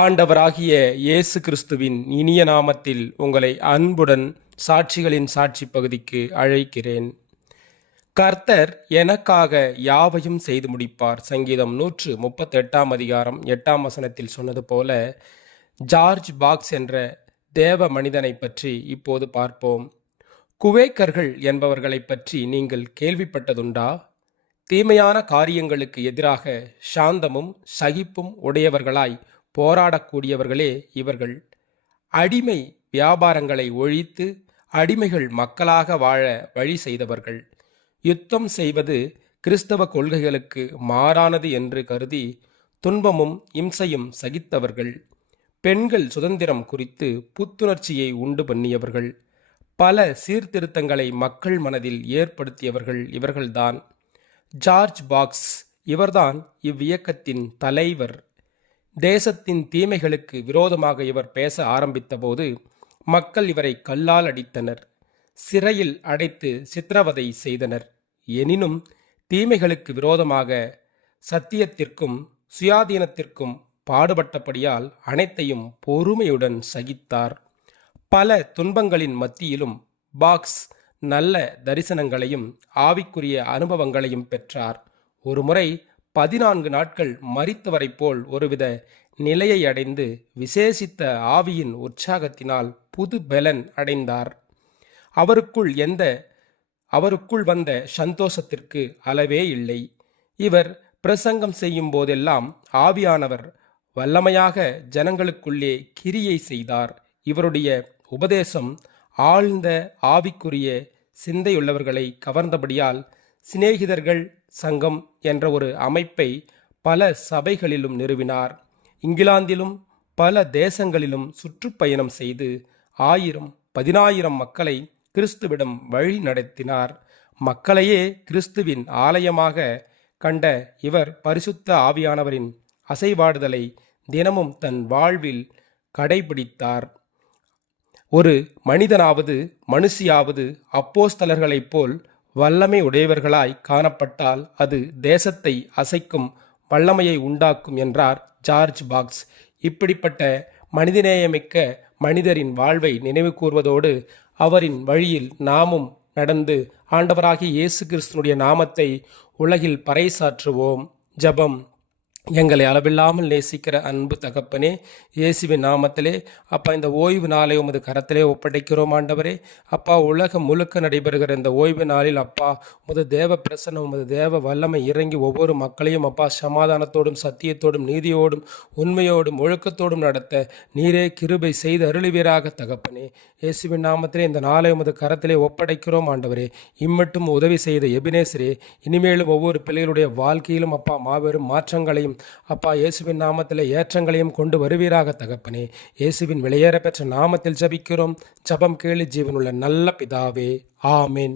ஆண்டவராகிய இயேசு கிறிஸ்துவின் இனிய நாமத்தில் உங்களை அன்புடன் சாட்சிகளின் சாட்சி பகுதிக்கு அழைக்கிறேன். கர்த்தர் எனக்காக யாவையும் செய்து முடிப்பார். சங்கீதம் 138 அதிகாரம் 8 வசனத்தில் சொன்னது போல ஜார்ஜ் பாக்ஸ் என்ற தேவ மனிதனை பற்றி இப்போது பார்ப்போம். குவேக்கர்கள் என்பவர்களை பற்றி நீங்கள் கேள்விப்பட்டதுண்டா? தீமையான காரியங்களுக்கு எதிராக சாந்தமும் சகிப்பும் உடையவர்களாய் போராடக்கூடியவர்களே இவர்கள். அடிமை வியாபாரங்களை ஒழித்து அடிமைகள் மக்களாக வாழ வழி செய்தவர்கள். யுத்தம் செய்வது கிறிஸ்தவ கொள்கைகளுக்கு மாறானது என்று கருதி துன்பமும் இம்சையும் சகித்தவர்கள். பெண்கள் சுதந்திரம் குறித்து புத்துணர்ச்சியை உண்டு பண்ணியவர்கள். பல சீர்திருத்தங்களை மக்கள் மனதில் ஏற்படுத்தியவர்கள் இவர்கள்தான். ஜார்ஜ் பாக்ஸ் இவர்தான் இவ்வியக்கத்தின் தலைவர். தேசத்தின் தீமைகளுக்கு விரோதமாக இவர் பேச ஆரம்பித்தபோது மக்கள் இவரை கல்லால் அடித்தனர், சிறையில் அடைத்து சித்திரவதை செய்தனர். எனினும் தீமைகளுக்கு விரோதமாக சத்தியத்திற்கும் சுயாதீனத்திற்கும் பாடுபட்டபடியால் அனைத்தையும் பொறுமையுடன் சகித்தார். பல துன்பங்களின் மத்தியிலும் பாக்ஸ் நல்ல தரிசனங்களையும் ஆவிக்குரிய அனுபவங்களையும் பெற்றார். ஒருமுறை 14 நாட்கள் மரித்தவரை போல் ஒருவித நிலையை அடைந்து விசேஷித்த ஆவியின் உற்சாகத்தினால் புது பலன் அடைந்தார். அவருக்குள் வந்த சந்தோஷத்திற்கு அளவே இல்லை. இவர் பிரசங்கம் செய்யும் போதெல்லாம் ஆவியானவர் வல்லமையாக ஜனங்களுக்குள்ளே கிரியை செய்தார். இவருடைய உபதேசம் ஆழ்ந்த ஆவிக்குரிய சிந்தையுள்ளவர்களை கவர்ந்தபடியால் சிநேகிதர்கள் சங்கம் என்ற ஒரு அமைப்பை பல சபைகளிலும் நிறுவினார். இங்கிலாந்திலும் பல தேசங்களிலும் சுற்றுப்பயணம் செய்து 1000-10,000 மக்களை கிறிஸ்துவிடம் வழி நடத்தினார். மக்களையே கிறிஸ்துவின் ஆலயமாக கண்ட இவர் பரிசுத்த ஆவியானவரின் அசைவாடுதலை தினமும் தன் வாழ்வில் கடைபிடித்தார். ஒரு மனிதனாவது மனுஷியாவது அப்போஸ்தலர்களைப் போல் வல்லமை உடையவர்களாய் காணப்பட்டால் அது தேசத்தை அசைக்கும் வல்லமையை உண்டாக்கும் என்றார் ஜார்ஜ் பாக்ஸ். இப்படிப்பட்ட மனிதநேயமிக்க மனிதரின் வாழ்வை நினைவு கூர்வதோடு அவரின் வழியில் நாமும் நடந்து ஆண்டவராகிய இயேசு கிறிஸ்துனுடைய நாமத்தை உலகில் பறைசாற்றுவோம். ஜெபம். எங்களை அளவில்லாமல் நேசிக்கிற அன்பு தகப்பனே, இயேசுவின் நாமத்திலே அப்பா இந்த ஓய்வு நாளை உமது கரத்திலே ஒப்படைக்கிறோம் ஆண்டவரே. அப்பா உலகம் முழுக்க நடைபெறுகிற இந்த ஓய்வு நாளில் அப்பா உமது தேவ பிரசன்னம் உமது தேவ வல்லமை இறங்கி ஒவ்வொரு மக்களையும் அப்பா சமாதானத்தோடும் சத்தியத்தோடும் நீதியோடும் உண்மையோடும் ஒழுக்கத்தோடும் நடத்த நீரே கிருபை செய்து அருளுவீராக தகப்பனே. இயேசுவின் நாமத்திலே இந்த நாளை உமது கரத்திலே ஒப்படைக்கிறோம் ஆண்டவரே. இம்மட்டும் உதவி செய்த எபினேசரே, இனிமேலும் ஒவ்வொரு பிள்ளைகளுடைய வாழ்க்கையிலும் அப்பா மாபெரும் மாற்றங்களையும் அப்பா இயேசுவின் நாமத்தில் ஏற்றங்களையும் கொண்டு வருவீராக தகப்பனே. இயேசுவின் வெளியேற பெற்ற நாமத்தில் ஜபிக்கிறோம். ஜபம் கேளு ஜீவனுள்ள நல்ல பிதாவே. ஆமேன்.